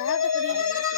சாப்பிட்டு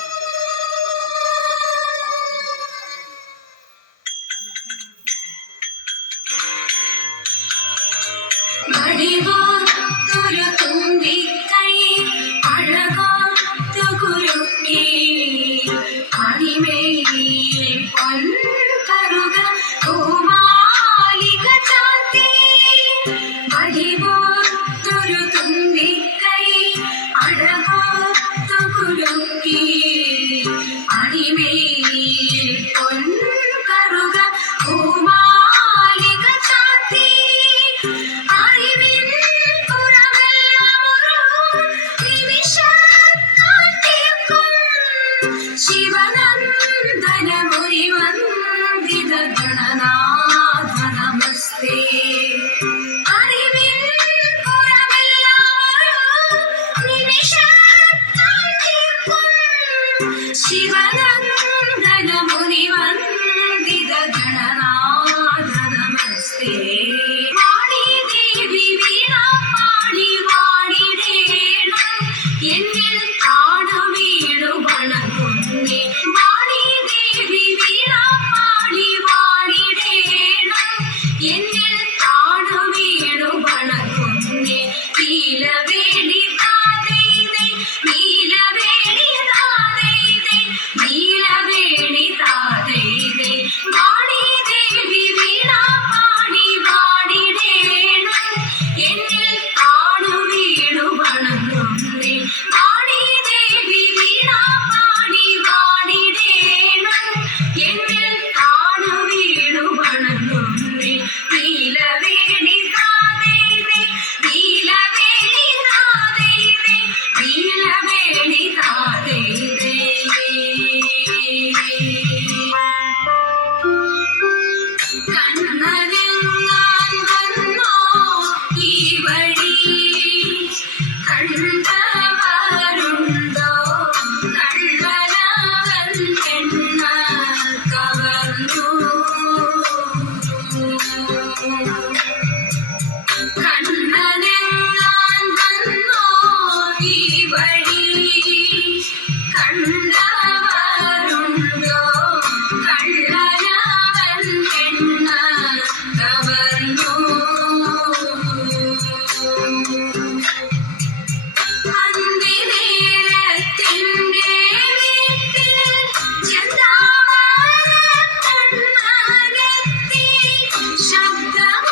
ചെന്താമരക്കണ്ണനെത്തി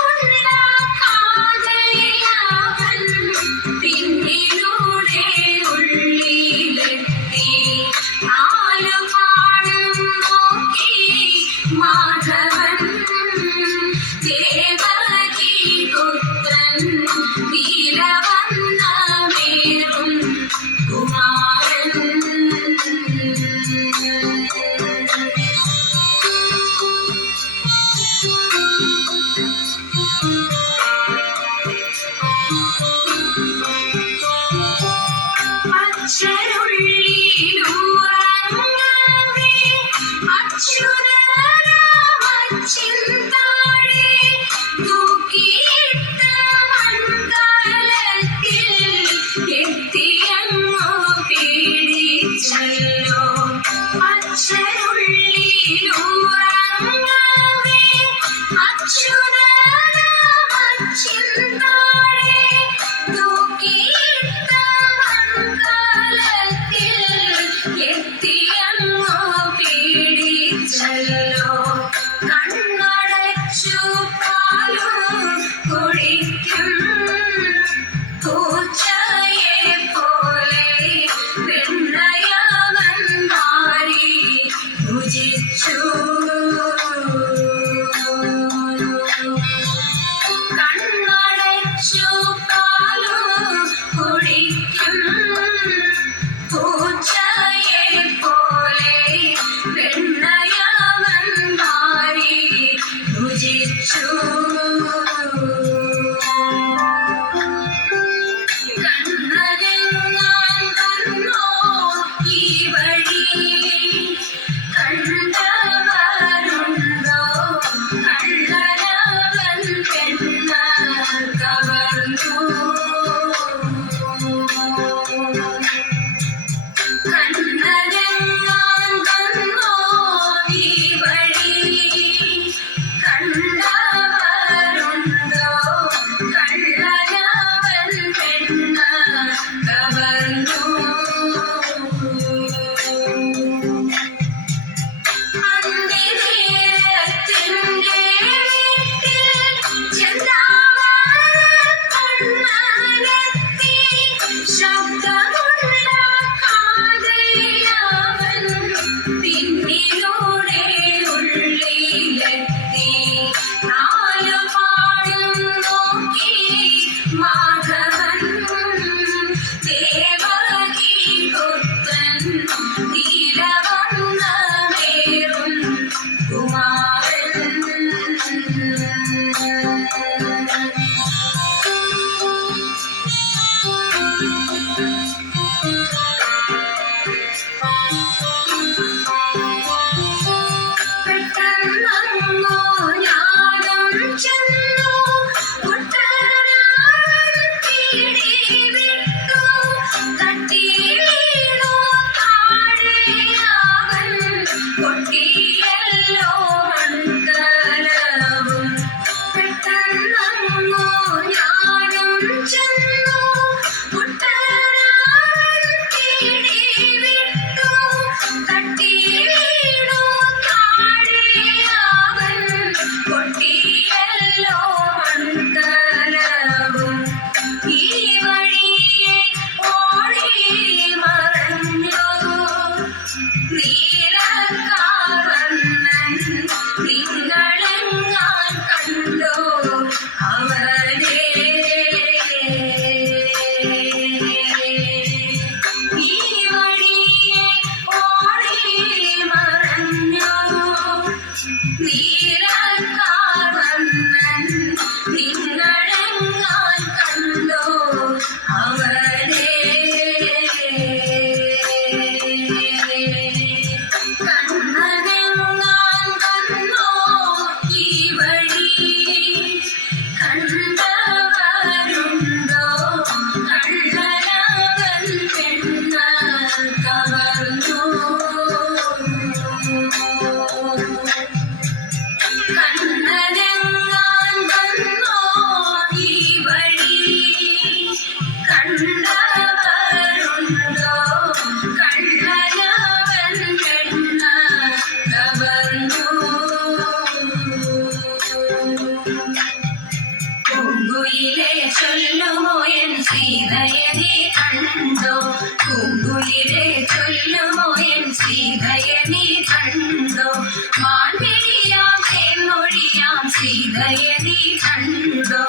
നീ കണ്ടോ?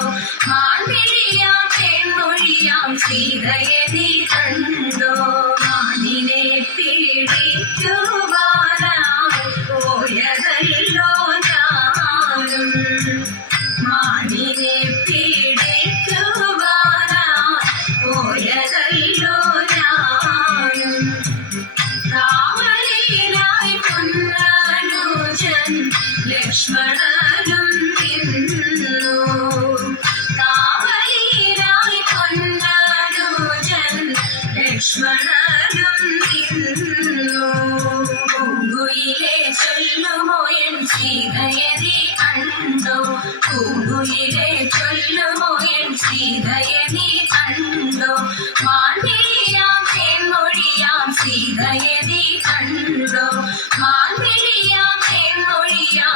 മാൻപിഴിയാം തേൻമൊഴിയാം ശ്രീധയതി കണ്ടോ?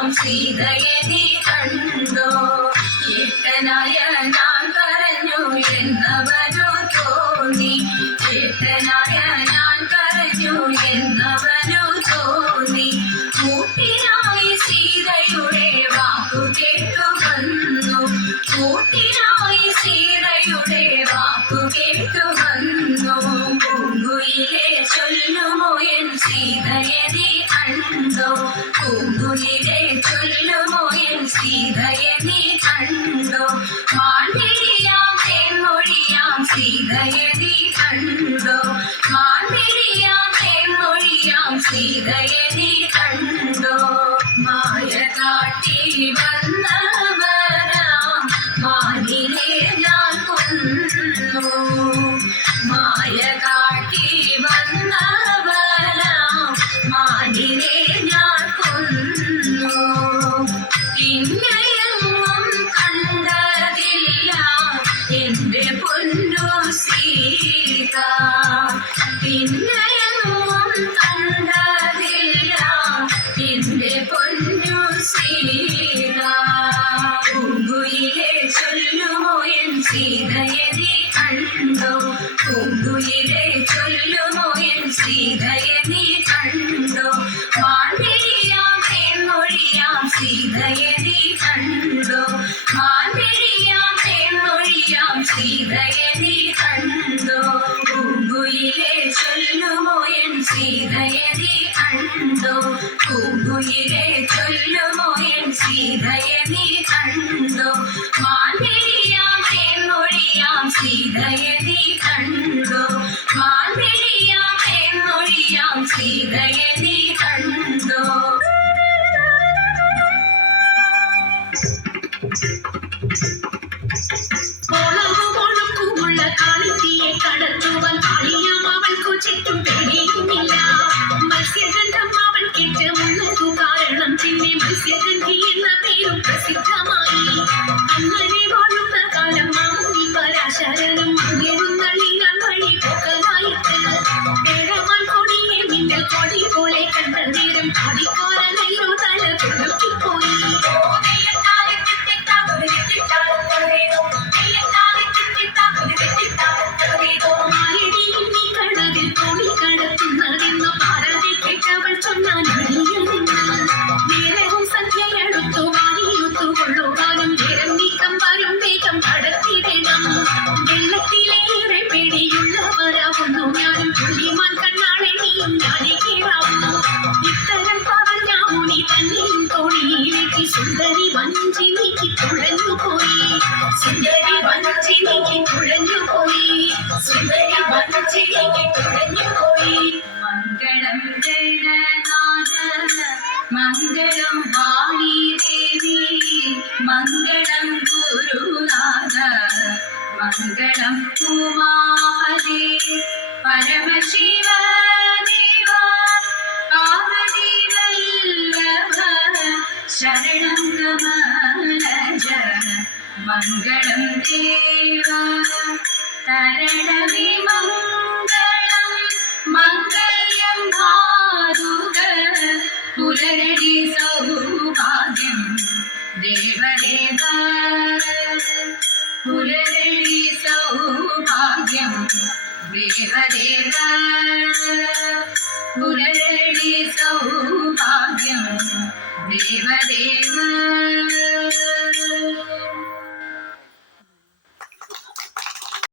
തേൻമൊഴിയാം സീതയെ അതിനെ ഞാൻ കൊന്നു. മായ കാട്ടി വന്നവനാം. മാതിനെ ഞാൻ കൊന്നു. പിന്നെയെങ്ങും കണ്ടതില്ല. എന്റെ പൊന്നു സീത. പിന്നെ மதிக்க മംഗളം ഗുരുനാഥ മംഗളം ഉമാപതി. പരമശിവ ശരണം കമലജ മംഗളം ദേവ. തരണമി മംഗളം മംഗല്യം ഭാതുക പുലരടി Thank.